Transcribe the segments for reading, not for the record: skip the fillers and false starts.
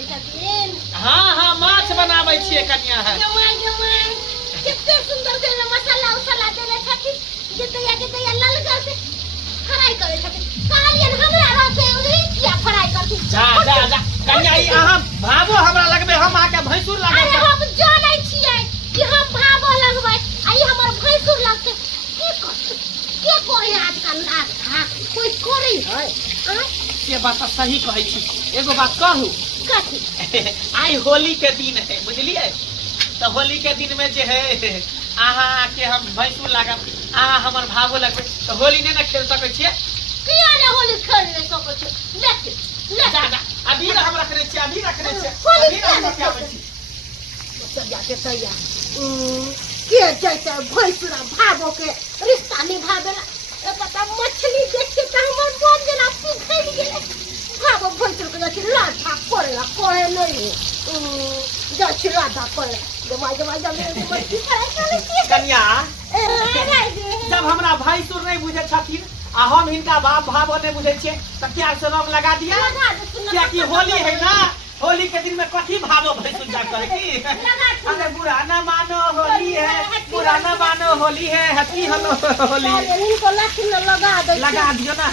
करै छथिन। हाँ माछ बनाबै छियै कन्या है। जमाई कितने सुंदर से मसाला उसला देले छथिन जे दैया ललका से फ्राई करै छथिन। कहलियन हमरा रहते उही किया फ्राई करथिन। जा कन्या ई अहाँ भावो हमरा लगबे हम आके भैंसुर लागै। अरे हम जानै छियै कि हम भावो लगबै आ ई हमर भैंसुर लगते। की करते के कोई आजकल लाग था कोई करै है। से बात सही कहै छी। एगो बात कहू कथी आई होली के दिन है बुझलिए। तो होली के दिन में जे है अहाँ के हम भैंसुर लागब अहाँ हमर भावो लगबे तो होली नहीं ना खेल सकै छियै। किया ने होली खेल नहीं सकै छी। ले जा अभी हम रखने छी अभी रखने छी होली अभी खेल हम क्या बची सैया के सैया के जैसे भैंसुरा भावो के रिश्ता निभावेला। ए पता मछली देख के त हमर मन जना पिघल गेले। भावो भैंसुर के जैसे लाधा पड़ेला कहे नहीं जैसे लाधा पड़े जमाई मछली करे कन्या जब हमरा भैंसुर नहीं बुझे छथिन आ हम हिनका बाप भावो नहीं बुझे छियै त प्यार से रंग लगा दिया। क्या कि होली है ना होली के दिन में कथी भावो भैंसुर जा करे की। अरे बुरा न मानो होली है बुरा न मानो होली है हैप्पी हेलो होली इनको लाठी न लगा दियो ना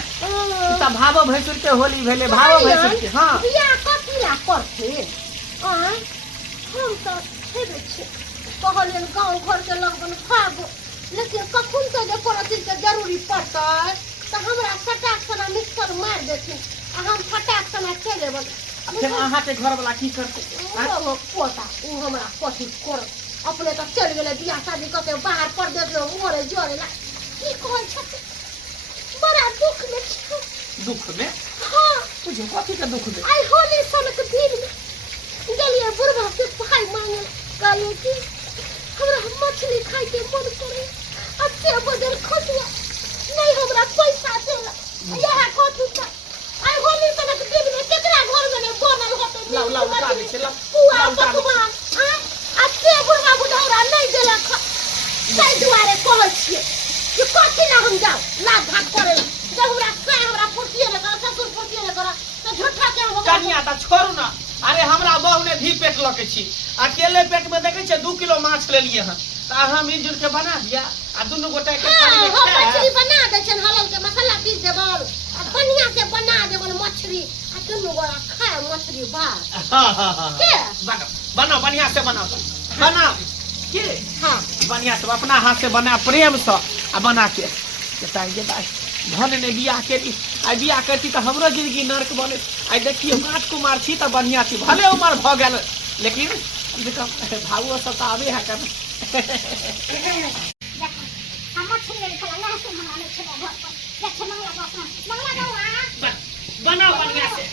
त भावो भैंसुर के होली भेले भावो भैंसुर के। हां बिया कथी ला करथे हम तो हेबे छे कहलियन गांव घर के लगन खाबो लेकिन कखुन तो जे परथिन के जरूरी पड़ता त हमरा फटाक सना मिक्सर मार देथिन आ हम फटाक सना चले बन। फिर अहाँ के घर वाला की करते वो पोता उ हमरा कथी कर अपने तो चल गेले बियाह शादी क के बाहर परदेश में मोरे जोरेला की कहै छथिन। बड़ा दुख में छी। दुख में हां तुझे कथी के दुख में आई होली सन के दिन में गेलिए बुढ़वा से भाई मांगे कहलिए कि हमरा मछली खाई के मन करे अच्छे बदल खटुआ नहीं हमरा पैसा देला यह कथी का आई होली सन के दिन में केकरा घर में ने बनल होते लाउ उठा दे छला पुआ पकवान अच्छे बुढ़वा बुढ़ौरा नहीं देला ताई दुआरे कहै छिए कि कथी ना हम जाओ लाभ भाग करे जब हमरा फुर्तिए लगा ससुर फुर्तिए लगा तो झूठा के हो कन्या त छोड़ू ना। अरे हमरा बहू ने भी पेट लके छी अकेले पेट में देखे छे 2 किलो माछ ले लिए हन त हम मिलजुल के बना दिया आ दुनु गोटा के खाली में हम मछली बना दे छन हलल के मसाला पीस देबल आ बढ़िया से बना देबल मछली आ दुनु गोरा खाए मछली बार। हां के बनाओ बढ़िया से बनाओ बनाओ के हां बढ़िया से अपना हाथ से बना प्रेम से आ बना के बताइए भाई धन ने बियाह केली आ बियाह करती तो हमरो जिंदगी नरक बने। आई देखियो राजकुमार छी त बढ़िया छी भले उम्र भ गेल लेकिन भावो सब आवे है कर बनाओ बढ़िया से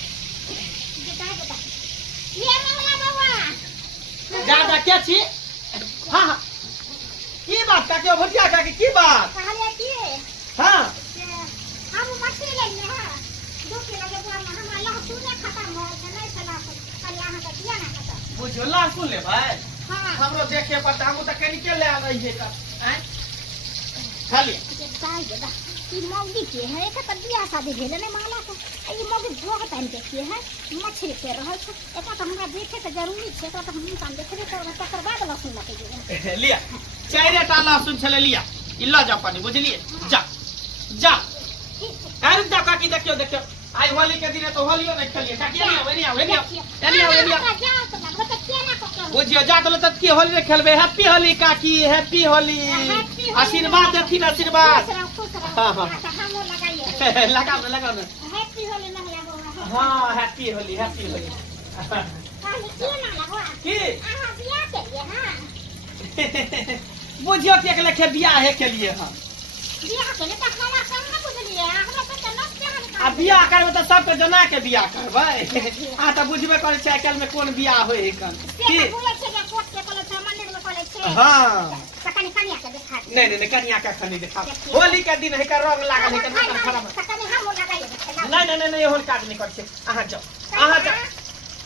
ज्यादा क्या छी। हां की बात का के भटिया का की बात हां हम मछली लेने हैं 2 किलो के बोरा में हमरा लहसुन ने खत्म हो गया नहीं चला खाली यहां का दिया ना खत्म बुझो लहसुन ले भाई हां हमरो देखे पड़ता हम त कनी के ले आ रही है तब हैं खाली दाई दादा ई मौगी के है एक त बियाह शादी भेले नहीं माला को ई मौगी भोग टाइम देखिए है मछली पे रहल छ एक त हमरा देखे के जरूरी छै त हम काम देखबे करब तकर बाद लहसुन लगे लिया 4 टा लहसुन छले लिया ई ल जा पानी बुझलिए जा अरे जा काकी देखियो आई होली के दिन तो होलियो नहीं खेलिए काकी नहीं बुझियो जा तो तब की होली नहीं खेलबे। हैप्पी होली काकी हैप्पी होली आशीर्वाद देथिन आशीर्वाद। हां लगाओ ना हैप्पी होली ना लगो हां हैप्पी होली की अहाँ बियाह के लिए हां बुझियो के लेके बियाह है के लिए हां बियाह के लिए त हमरा संग बुझलिए हमरा पे त नष्ट आ बियाह करबे त सबके जना के बियाह करबै आ त बुझबे करे छै आइकाल में कोन बियाह होय है कन की बोले छै जे कोट के कोले छै मंदिर में कोले छै हां कनी कनिया के दिखा नहीं कनिया का खनी दिखा होली के दिन है का रंग लागल है का खराब कनी हम लगाइए नहीं होल काज नहीं कर छै अहाँ जाओ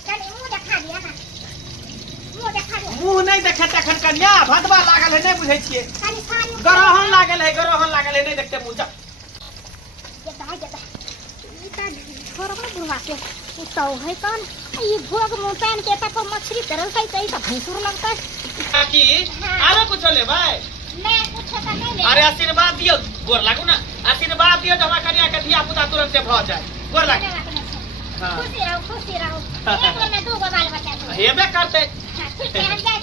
कनी मुंह दिखा दिया ना मुंह नहीं देखे तखन कन्या भदवा लागल है नहीं बुझे छिए कनी सारी गरहन लागल है नहीं देखते मुंह जा ये दाई ई त घर में बुढ़वा के तो है कौन ये भोग मुंह के तब मछली तरल है तो भैंसुर लगता है काकी आरो कुछ ले भाई मैं कुछ तो नहीं ले अरे आशीर्वाद दियो गोर लागू ना आशीर्वाद दियो जमा कनिया के धिया पुता तुरंत से भ जाए गोर लाग खुशी रहो एक में दो गो बाल बच्चा हेबे करते ठीक है हम जाए